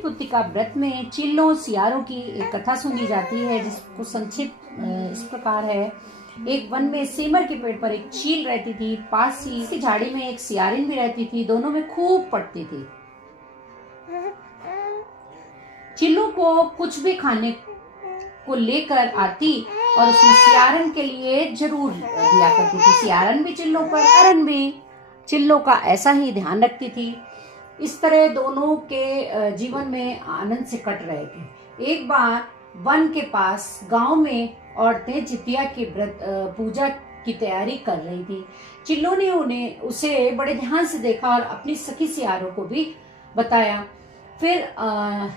जीवित पुत्रिका व्रत में चिल्लों सियारों की एक कथा सुनी जाती है, जिसको संक्षिप्त इस प्रकार है। एक वन में सेमर के पेड़ पर एक चील रहती थी। पास ही की झाड़ी में एक सियारिन भी रहती थी। दोनों में खूब पटती थी। चिल्लों को कुछ भी खाने को लेकर आती और उसमें सियारन के लिए जरूर दिया करती थी। सियारन भी चिल्लों का ऐसा ही ध्यान रखती थी। इस तरह दोनों के जीवन में आनंद से कट रहे थे। एक बार वन के पास गांव में औरतें जितिया के व्रत पूजा की तैयारी कर रही थी। चिल्लों ने उसे बड़े ध्यान से देखा और अपनी सखी सियारों को भी बताया। फिर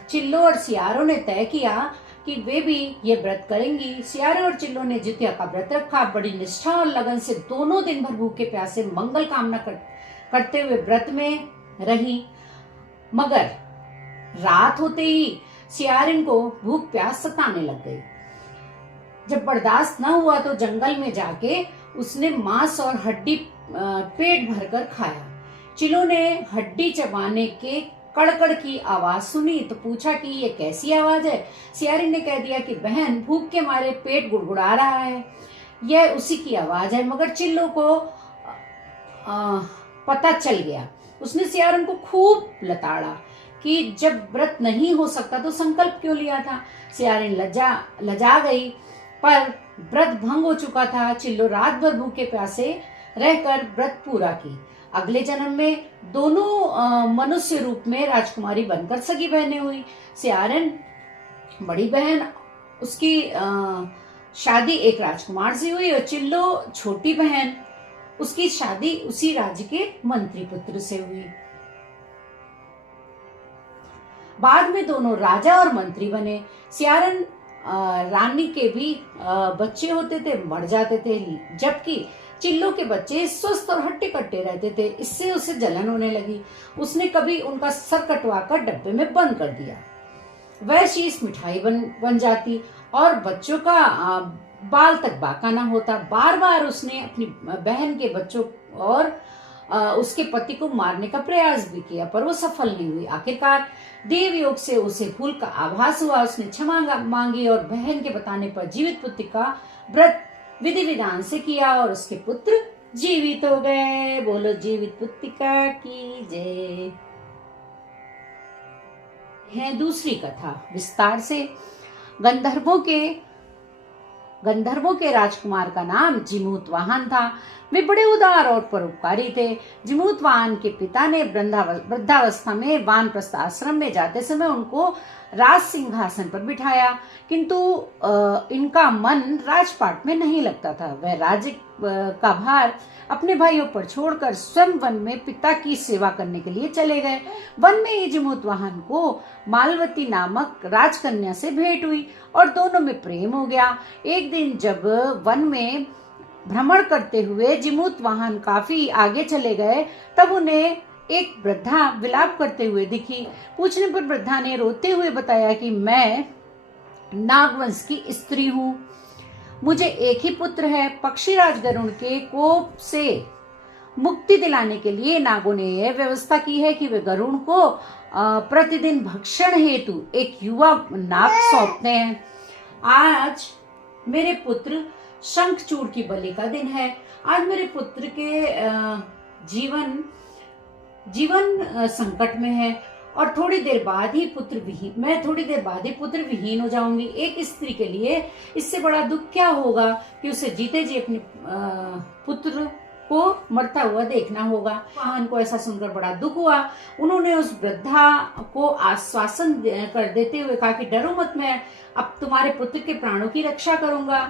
चिल्लों और सियारों ने तय किया कि वे भी ये व्रत करेंगी। सियारों और चिल्लों ने जितिया का व्रत रखा। बड़ी निष्ठा और लगन से दोनों दिन भर भूखे प्यासे मंगल कामना करते हुए व्रत में रही। मगर रात होते ही सियारिन को भूख प्यास सताने लग गई। जब बर्दाश्त न हुआ तो जंगल में जाके उसने मांस और हड्डी पेट भरकर खाया। चिल्लों ने हड्डी चबाने के कड़कड़ की आवाज सुनी तो पूछा कि ये कैसी आवाज है। सियारिन ने कह दिया कि बहन, भूख के मारे पेट गुड़गुड़ा रहा है, यह उसी की आवाज है। मगर चिल्लों को पता चल गया। उसने सियारिन को खूब लताड़ा कि जब व्रत नहीं हो सकता तो संकल्प क्यों लिया था। सियारिन लजा गई, पर व्रत भंग हो चुका था। चिल्लों रात भर भूखे प्यासे रहकर व्रत पूरा की। अगले जन्म में दोनों मनुष्य रूप में राजकुमारी बनकर सगी बहनें हुई। सियारिन बड़ी बहन, उसकी शादी एक राजकुमार से हुई, और चिल्लों छोटी बहन, उसकी शादी उसी राज्य के मंत्री पुत्र से हुई। बाद में दोनों राजा और मंत्री बने। सियारिन रानी के भी बच्चे होते थे, मर जाते थे, जबकि चिल्लों के बच्चे स्वस्थ और हट्टे कट्टे रहते थे। इससे उसे जलन होने लगी। उसने कभी उनका सर कटवाकर डब्बे में बंद कर दिया। वह शीश मिठाई बन जाती और बच्चों का बाल तक बाका न होता। बार बार उसने अपनी बहन के बच्चों और उसके पति को मारने का प्रयास भी किया, पर वो सफल नहीं हुई। आखिरकार देव योग से उसे भूल का आभास हुआ। उसने क्षमा मांगी और बहन के बताने पर जीवित पुत्र का व्रत विधि विधान से किया और उसके पुत्र जीवित हो गए। बोलो जीवित पुत्रिका की जय। है दूसरी कथा विस्तार से। गंधर्वों के राजकुमार का नाम जिमूतवाहन था। वे बड़े उदार और परोपकारी थे। जिमूतवाहन के पिता ने वृद्धावस्था में वानप्रस्थ आश्रम में जाते समय उनको राज सिंहासन पर बिठाया, किंतु इनका मन राजपाट में नहीं लगता था। वह राज्य का भार अपने भाइयों पर छोड़कर स्वयं वन में पिता की सेवा करने के लिए चले गए। वन में ही जिमूतवाहन को मालवती नामक राजकन्या से भेंट हुई और दोनों में प्रेम हो गया। एक दिन जब वन में भ्रमण करते हुए जिमूतवाहन काफी आगे चले गए, तब उन्हें एक वृद्धा विलाप करते हुए दिखी। पूछने पर वृद्धा ने रोते हुए बताया कि मैं नागवंश की स्त्री हूँ, मुझे एक ही पुत्र है। पक्षीराज गरुड़ के कोप से मुक्ति दिलाने के लिए नागों ने यह व्यवस्था की है कि वे गरुड़ को प्रतिदिन भक्षण हेतु एक युवा नाग सौंपते हैं। आज मेरे पुत्र शंखचूड़ की बलि का दिन है। आज मेरे पुत्र के जीवन संकट में है और थोड़ी देर बाद ही पुत्र विहीन हो जाऊंगी। एक स्त्री के लिए इससे बड़ा दुख क्या होगा कि उसे जीते जी अपने पुत्र को मरता हुआ देखना होगा। वाहन को ऐसा सुनकर बड़ा दुख हुआ। उन्होंने उस वृद्धा को आश्वासन कर देते हुए कहा कि डरो मत, मैं अब तुम्हारे पुत्र के प्राणों की रक्षा करूंगा।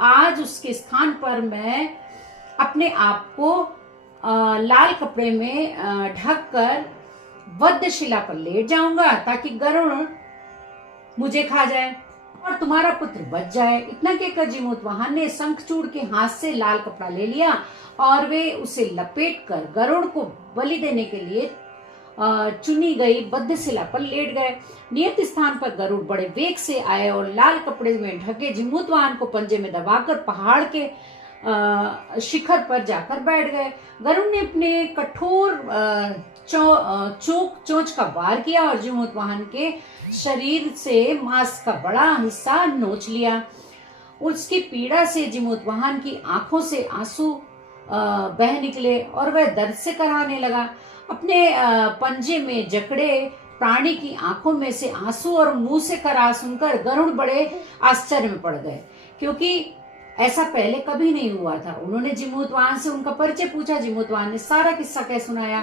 आज उसके स्थान पर मैं अपने आप को लाल कपड़े में ढककर वध्यशिला पर लेट जाऊंगा ताकि गरुड़ मुझे खा जाए और तुम्हारा पुत्र बच जाए। इतना कहकर जिमूतवाहन ने शंखचूड़ के हाथ से लाल कपड़ा ले लिया और वे उसे लपेटकर गरुड़ को बलि देने के लिए चुनी गई बद्धशिला पर लेट गए। नियत स्थान पर गरुड़ बड़े वेग से आए और लाल कपड़े में ढके जिमूतवाहन को पंजे में दबाकर पहाड़ के शिखर पर जाकर बैठ गए। गरुड़ ने अपने कठोर चोंच का वार किया और जिमूतवाहन के शरीर से मांस का बड़ा हिस्सा नोच लिया। उसकी पीड़ा से जिमूतवाहन की आंखों से आंसू बह निकले और वह दर्द से कराहने लगा। अपने पंजे में जकड़े प्राणी की आंखों में से आंसू और मुंह से कराह सुनकर गरुड़ बड़े आश्चर्य में पड़ गए, क्योंकि ऐसा पहले कभी नहीं हुआ था। उन्होंने जिमूतवाहन से उनका परिचय पूछा। जिमूतवाहन ने सारा किस्सा कह सुनाया,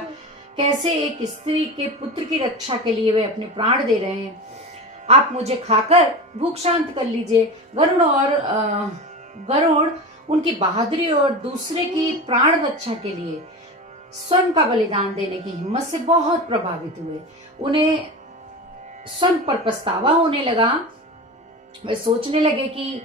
कैसे एक स्त्री के पुत्र की रक्षा के लिए वे अपने प्राण दे रहे हैं। आप मुझे खाकर भूख शांत कर लीजिए। गरुड़ उनकी बहादुरी और दूसरे की प्राण रक्षा के लिए स्वयं का बलिदान देने की हिम्मत से बहुत प्रभावित हुए। उन्हें स्वयं पर पछतावा होने लगा। वे सोचने लगे कि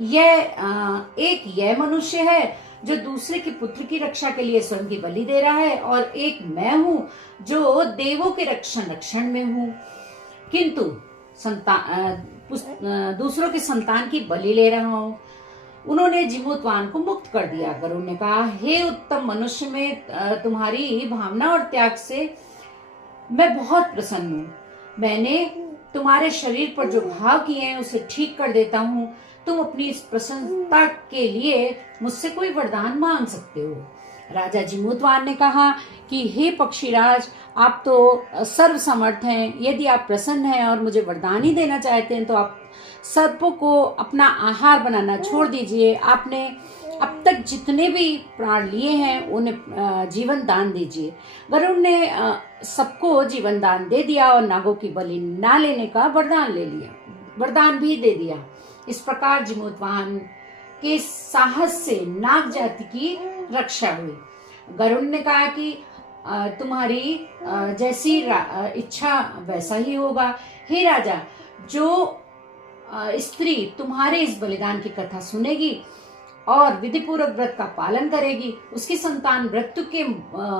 यह मनुष्य है जो दूसरे के पुत्र की रक्षा के लिए स्वयं की बलि दे रहा है, और एक मैं हूँ जो देवों के रक्षण में हूँ, किंतु दूसरों के संतान की बलि ले रहा हूँ। उन्होंने जिमूतवाहन को मुक्त कर दिया। गरुड़ ने कहा, हे उत्तम मनुष्य, में तुम्हारी भावना और त्याग से मैं बहुत प्रसन्न हूँ। मैंने तुम्हारे शरीर पर जो घाव किए हैं उसे ठीक कर देता हूँ। तुम अपनी इस प्रसन्नता के लिए मुझसे कोई वरदान मांग सकते हो। राजा जिमूतवाहन ने कहा कि हे पक्षीराज, आप तो सर्वसमर्थ हैं। यदि आप प्रसन्न हैं और मुझे वरदान ही देना चाहते हैं तो आप सर्पों को अपना आहार बनाना छोड़ दीजिए। आपने अब तक जितने भी प्राण लिए हैं उन्हें जीवन दान दीजिए। गरुड़ ने सबको जीवन दान दे दिया और नागों की बलि ना लेने का वरदान भी दे दिया। इस प्रकार जिमूतवाहन के साहस से नाग जाति की रक्षा हुई। गरुड़ ने कहा कि तुम्हारी जैसी इच्छा वैसा ही होगा। हे राजा, जो स्त्री तुम्हारे इस बलिदान की कथा सुनेगी और विधिपूर्वक व्रत का पालन करेगी, उसकी संतान मृत्यु के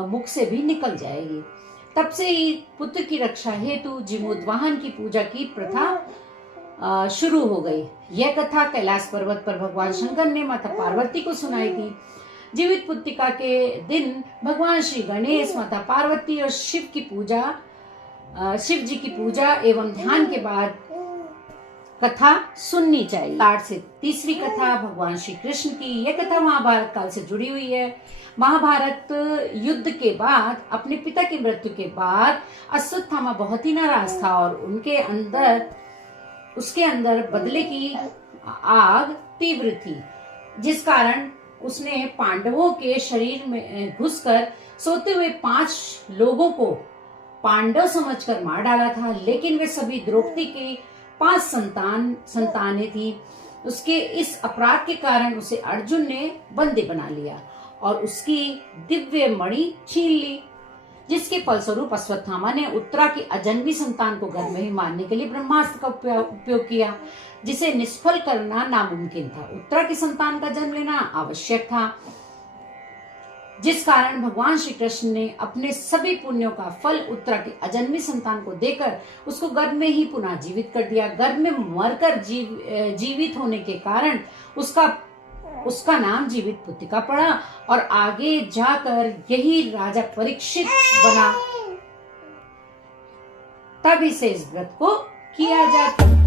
मुख से भी निकल जाएगी। तब से ही पुत्र की रक्षा हेतु जिमूतवाहन की पूजा की प्रथा शुरू हो गई। यह कथा कैलाश पर्वत पर भगवान शंकर ने माता पार्वती को सुनाई थी। जीवित पुत्रिका के दिन भगवान श्री गणेश, माता पार्वती और शिव जी की पूजा एवं ध्यान के बाद कथा सुननी चाहिए। स्टार्ट से तीसरी कथा भगवान श्री कृष्ण की। यह कथा महाभारत काल से जुड़ी हुई है। महाभारत युद्ध के बाद अपने पिता की मृत्यु के बाद अश्वत्थामा बहुत ही नाराज था और उसके अंदर बदले की आग तीव्र थी, जिस कारण उसने पांडवों के शरीर में घुसकर सोते हुए 5 लोगों को पांडव समझकर मार डाला था। लेकिन वे सभी द्रौपदी की 5 संतानें थी। उसके इस अपराध के कारण उसे अर्जुन ने बंदी बना लिया और उसकी दिव्य मणि छीन ली, जिसके फलस्वरूप अश्वत्थामा ने उत्तरा की अजन्मी संतान को गर्भ में ही मारने के लिए ब्रह्मास्त्र का उपयोग किया, जिसे निष्फल करना नामुमकिन था। उत्तरा की संतान का जन्म लेना आवश्यक था, जिस कारण भगवान श्री कृष्ण ने अपने सभी पुण्यों का फल उत्तरा की अजन्मी संतान को देकर उसको गर्भ में ही पुनः जीवित कर दिया। गर्भ में मरकर जीवित होने के कारण उसका नाम जीवित पुत्रिका पड़ा और आगे जाकर यही राजा परीक्षित बना। तब इसे इस व्रत को किया जाता।